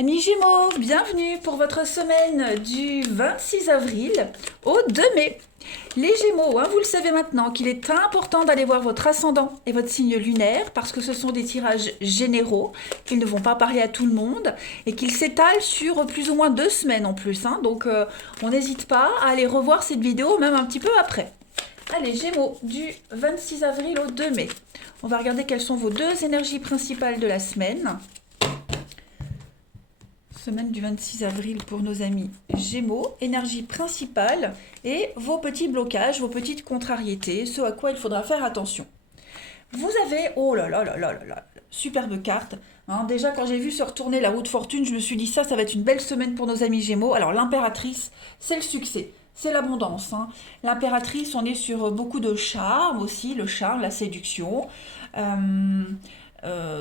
Amis Gémeaux, bienvenue pour votre semaine du 26 avril au 2 mai. Les Gémeaux, vous le savez maintenant qu'il est important d'aller voir votre ascendant et votre signe lunaire parce que ce sont des tirages généraux, qu'ils ne vont pas parler à tout le monde et qu'ils s'étalent sur plus ou moins 2 semaines en plus. Donc on n'hésite pas à aller revoir cette vidéo même un petit peu après. Allez, Gémeaux, du 26 avril au 2 mai. On va regarder quelles sont vos deux énergies principales de la semaine. Semaine du 26 avril pour nos amis Gémeaux, énergie principale et vos petits blocages, vos petites contrariétés, ce à quoi il faudra faire attention. Vous avez, oh là là là là là là, superbe carte. Déjà quand j'ai vu se retourner la roue de fortune, je me suis dit ça va être une belle semaine pour nos amis Gémeaux. Alors l'impératrice, c'est le succès, c'est l'abondance. L'impératrice, on est sur beaucoup de charme aussi, le charme, la séduction.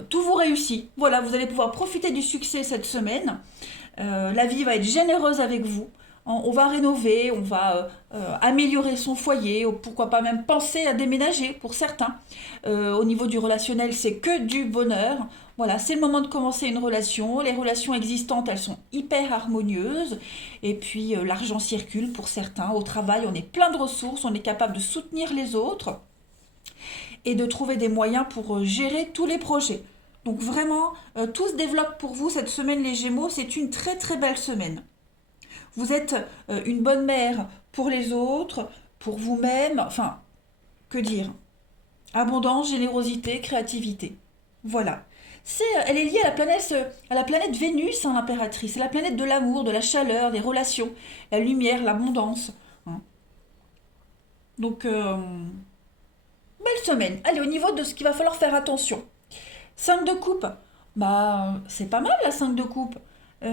Tout vous réussit. Voilà, vous allez pouvoir profiter du succès cette semaine. La vie va être généreuse avec vous. On va rénover, on va améliorer son foyer, pourquoi pas même penser à déménager pour certains. Au niveau du relationnel, c'est que du bonheur. Voilà, c'est le moment de commencer une relation. Les relations existantes, elles sont hyper harmonieuses. Et puis, l'argent circule pour certains. Au travail, on est plein de ressources, on est capable de soutenir les autres et de trouver des moyens pour gérer tous les projets. Donc vraiment, tout se développe pour vous cette semaine les Gémeaux, c'est une très très belle semaine. Vous êtes une bonne mère pour les autres, pour vous-même, enfin, que dire? Abondance, générosité, créativité. Voilà. Elle est liée à la planète Vénus, l'impératrice. C'est la planète de l'amour, de la chaleur, des relations, la lumière, l'abondance. Donc, belle semaine. Allez, au niveau de ce qu'il va falloir faire attention. 5 de coupe. C'est pas mal la 5 de coupe. 5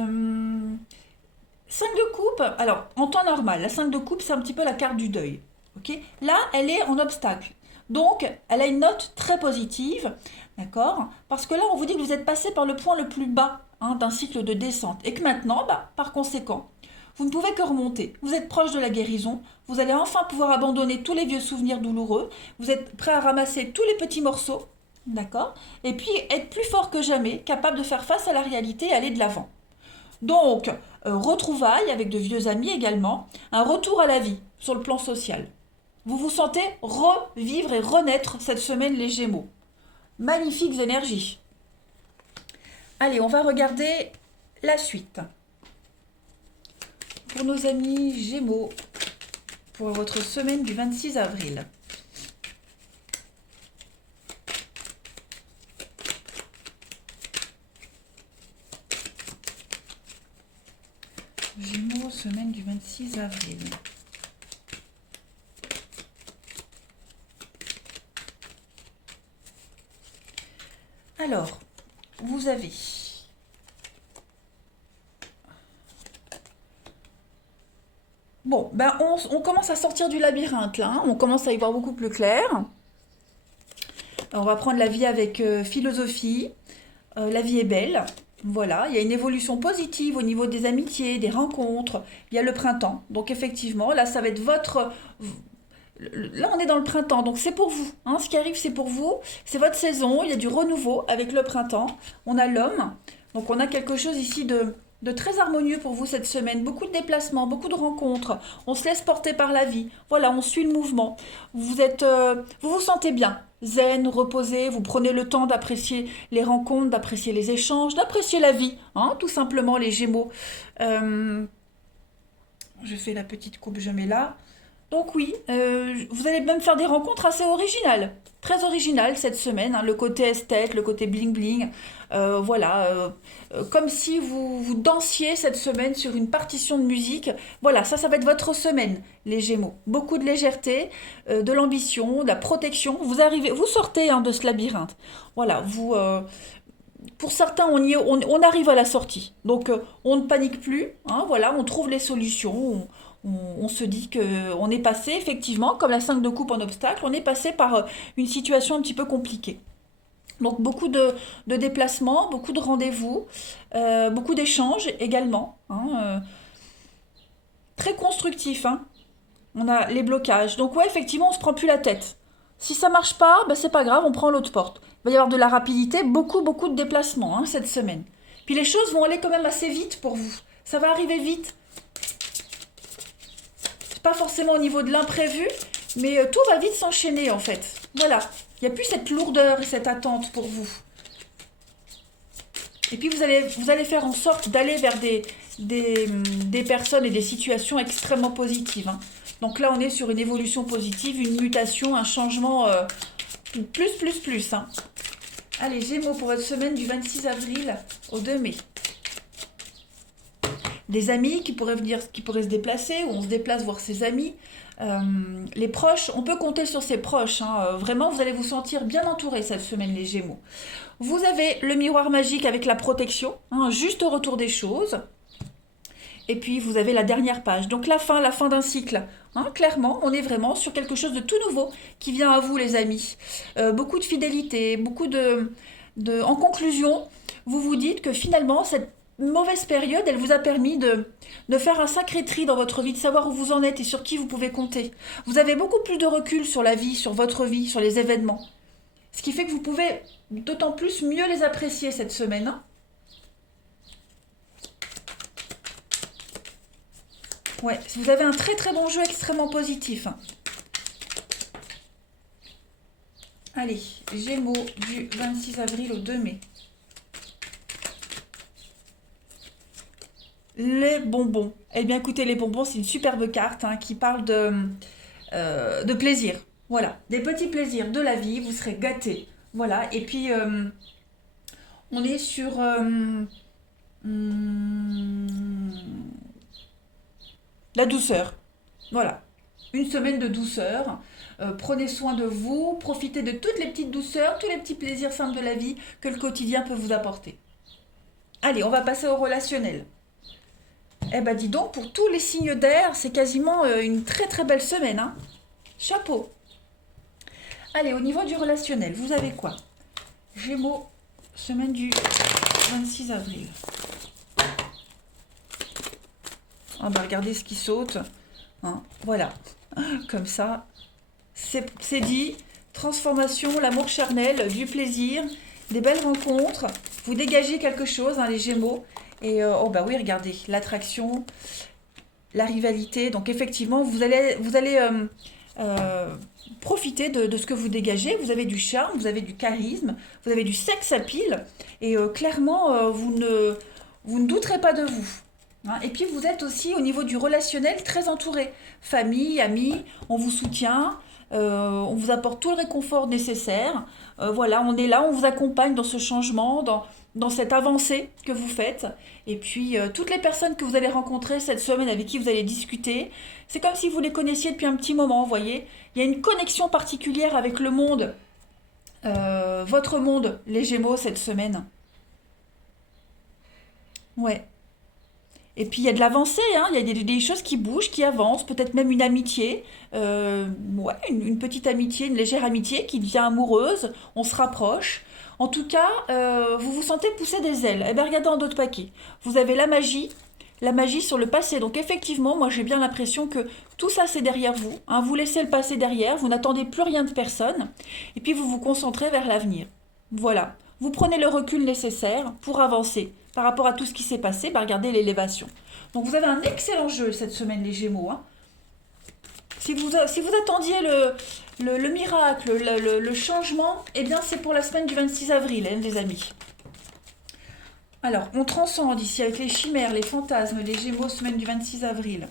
de coupe, alors, en temps normal, la 5 de coupe, c'est un petit peu la carte du deuil. Ok. Là, elle est en obstacle. Donc, elle a une note très positive. D'accord. Parce que là, on vous dit que vous êtes passé par le point le plus bas d'un cycle de descente. Et que maintenant, par conséquent, vous ne pouvez que remonter. Vous êtes proche de la guérison. Vous allez enfin pouvoir abandonner tous les vieux souvenirs douloureux. Vous êtes prêt à ramasser tous les petits morceaux. D'accord. Et puis être plus fort que jamais, capable de faire face à la réalité et aller de l'avant. Donc, retrouvailles avec de vieux amis également. Un retour à la vie sur le plan social. Vous vous sentez revivre et renaître cette semaine les Gémeaux. Magnifiques énergies. Allez, on va regarder la suite. Pour nos amis Gémeaux, pour votre semaine du 26 avril. Gémeaux, semaine du 26 avril. Alors, vous avez bon, on commence à sortir du labyrinthe là, on commence à y voir beaucoup plus clair. Alors, on va prendre la vie avec philosophie. La vie est belle. Voilà, il y a une évolution positive au niveau des amitiés, des rencontres. Il y a le printemps. Donc effectivement, là, ça va être votre... Là, on est dans le printemps, donc c'est pour vous. Ce qui arrive, c'est pour vous. C'est votre saison. Il y a du renouveau avec le printemps. On a l'homme. Donc on a quelque chose ici de très harmonieux pour vous cette semaine. Beaucoup de déplacements, beaucoup de rencontres. On se laisse porter par la vie. Voilà, on suit le mouvement. Vous vous sentez bien, zen, reposé. Vous prenez le temps d'apprécier les rencontres, d'apprécier les échanges, d'apprécier la vie, tout simplement les Gémeaux. Je fais la petite coupe, je mets là. Donc oui, vous allez même faire des rencontres assez originales, très originales cette semaine, le côté esthète, le côté bling bling, comme si vous dansiez cette semaine sur une partition de musique. Voilà, ça va être votre semaine, les Gémeaux. Beaucoup de légèreté, de l'ambition, de la protection. Vous sortez de ce labyrinthe. Voilà, pour certains, on arrive à la sortie. Donc, on ne panique plus. Voilà, on trouve les solutions. On se dit qu'on est passé, effectivement, comme la 5 de coupe en obstacle, on est passé par une situation un petit peu compliquée. Donc, beaucoup de déplacements, beaucoup de rendez-vous, beaucoup d'échanges également. Très constructif. On a les blocages. Donc, ouais, effectivement, on se prend plus la tête. Si ça marche pas, c'est pas grave, on prend l'autre porte. Il va y avoir de la rapidité, beaucoup de déplacements cette semaine. Puis les choses vont aller quand même assez vite pour vous. Ça va arriver vite. Pas forcément au niveau de l'imprévu, mais tout va vite s'enchaîner en fait. Voilà. Il n'y a plus cette lourdeur et cette attente pour vous. Et puis vous allez faire en sorte d'aller vers des personnes et des situations extrêmement positives. Hein. Donc là, on est sur une évolution positive, une mutation, un changement plus. Hein. Allez, Gémeaux pour votre semaine du 26 avril au 2 mai. Des amis qui pourraient venir, qui pourraient se déplacer, ou on se déplace voir ses amis. Les proches, on peut compter sur ses proches. Hein. Vraiment, vous allez vous sentir bien entouré cette semaine, les Gémeaux. Vous avez le miroir magique avec la protection, hein, juste au retour des choses. Et puis, vous avez la dernière page. Donc, la fin d'un cycle. Hein, clairement, on est vraiment sur quelque chose de tout nouveau qui vient à vous, les amis. Beaucoup de fidélité, beaucoup de... En conclusion, vous vous dites que finalement, cette mauvaise période, elle vous a permis de faire un sacré tri dans votre vie, de savoir où vous en êtes et sur qui vous pouvez compter. Vous avez beaucoup plus de recul sur la vie, sur votre vie, sur les événements. Ce qui fait que vous pouvez d'autant plus mieux les apprécier cette semaine. Hein. Ouais, vous avez un très très bon jeu extrêmement positif. Hein. Allez, Gémeaux du 26 avril au 2 mai. Les bonbons. Eh bien, écoutez, les bonbons, c'est une superbe carte hein, qui parle de plaisir. Voilà, des petits plaisirs de la vie, vous serez gâtés. Voilà, et puis on est sur la douceur. Voilà, une semaine de douceur. Prenez soin de vous, profitez de toutes les petites douceurs, tous les petits plaisirs simples de la vie que le quotidien peut vous apporter. Allez, on va passer au relationnel. Eh ben dis donc, pour tous les signes d'air, c'est quasiment une très très belle semaine. Hein. Chapeau. Allez, au niveau du relationnel, vous avez quoi? Gémeaux, semaine du 26 avril. On va regarder ce qui saute. Hein, voilà, comme ça, c'est dit. Transformation, l'amour charnel, du plaisir, des belles rencontres. Vous dégagez quelque chose, hein, les Gémeaux. Et oh bah oui, regardez, l'attraction, la rivalité. Donc effectivement, vous allez profiter de ce que vous dégagez. Vous avez du charme, vous avez du charisme, vous avez du sex appeal. Et clairement, vous ne douterez pas de vous. Hein. Et puis vous êtes aussi au niveau du relationnel très entouré. Famille, amis, on vous soutient. On vous apporte tout le réconfort nécessaire. Voilà, on est là, on vous accompagne dans ce changement, dans cette avancée que vous faites. Et puis, toutes les personnes que vous allez rencontrer cette semaine, avec qui vous allez discuter, c'est comme si vous les connaissiez depuis un petit moment, vous voyez. Il y a une connexion particulière avec le monde, votre monde, les Gémeaux, cette semaine. Ouais. Et puis il y a de l'avancée, hein, il y a des choses qui bougent, qui avancent, peut-être même une amitié, ouais, une petite amitié, une légère amitié qui devient amoureuse, on se rapproche. En tout cas, vous vous sentez pousser des ailes. Eh bien, regardez en d'autres paquets. Vous avez la magie sur le passé. Donc effectivement, moi j'ai bien l'impression que tout ça c'est derrière vous. Hein, vous laissez le passé derrière, vous n'attendez plus rien de personne, et puis vous vous concentrez vers l'avenir. Voilà. Vous prenez le recul nécessaire pour avancer par rapport à tout ce qui s'est passé. Bah, regardez l'élévation. Donc vous avez un excellent jeu cette semaine, les Gémeaux. Hein. Si vous attendiez le miracle, le changement, eh bien c'est pour la semaine du 26 avril, hein, les amis. Alors, on transcende ici avec les chimères, les fantasmes, les Gémeaux, semaine du 26 avril.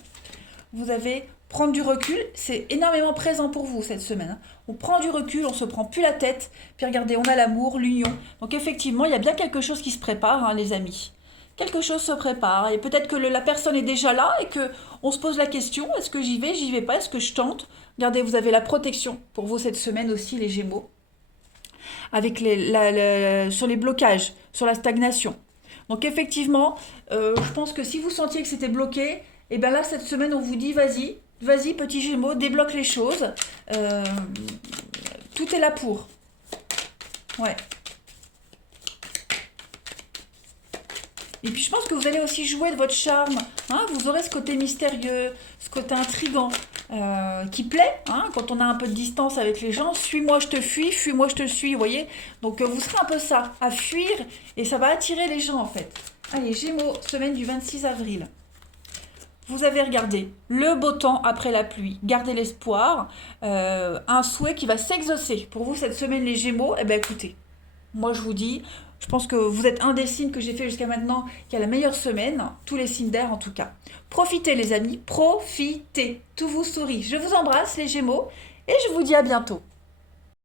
Vous avez prendre du recul, c'est énormément présent pour vous cette semaine. Hein. On prend du recul, on se prend plus la tête. Puis regardez, on a l'amour, l'union. Donc effectivement, il y a bien quelque chose qui se prépare, hein, les amis. Quelque chose se prépare et peut-être que la personne est déjà là et que on se pose la question, est-ce que j'y vais pas, est-ce que je tente? Regardez, vous avez la protection pour vous cette semaine aussi, les Gémeaux, avec sur les blocages, sur la stagnation. Donc effectivement, je pense que si vous sentiez que c'était bloqué, et bien là cette semaine on vous dit vas-y petit Gémeaux, débloque les choses, tout est là pour. Ouais. Et puis je pense que vous allez aussi jouer de votre charme. Hein, vous aurez ce côté mystérieux, ce côté intriguant. qui plaît, hein, quand on a un peu de distance avec les gens. Suis-moi, je te fuis-moi, je te suis, vous voyez. Donc vous serez un peu ça, à fuir, et ça va attirer les gens en fait. Allez, Gémeaux, semaine du 26 avril. Vous avez regardé le beau temps après la pluie, gardez l'espoir, un souhait qui va s'exaucer. Pour vous, cette semaine, les Gémeaux, eh bien écoutez, moi je vous dis, je pense que vous êtes un des signes que j'ai fait jusqu'à maintenant qui a la meilleure semaine, tous les signes d'air en tout cas. Profitez les amis, profitez, tout vous sourit. Je vous embrasse les Gémeaux et je vous dis à bientôt.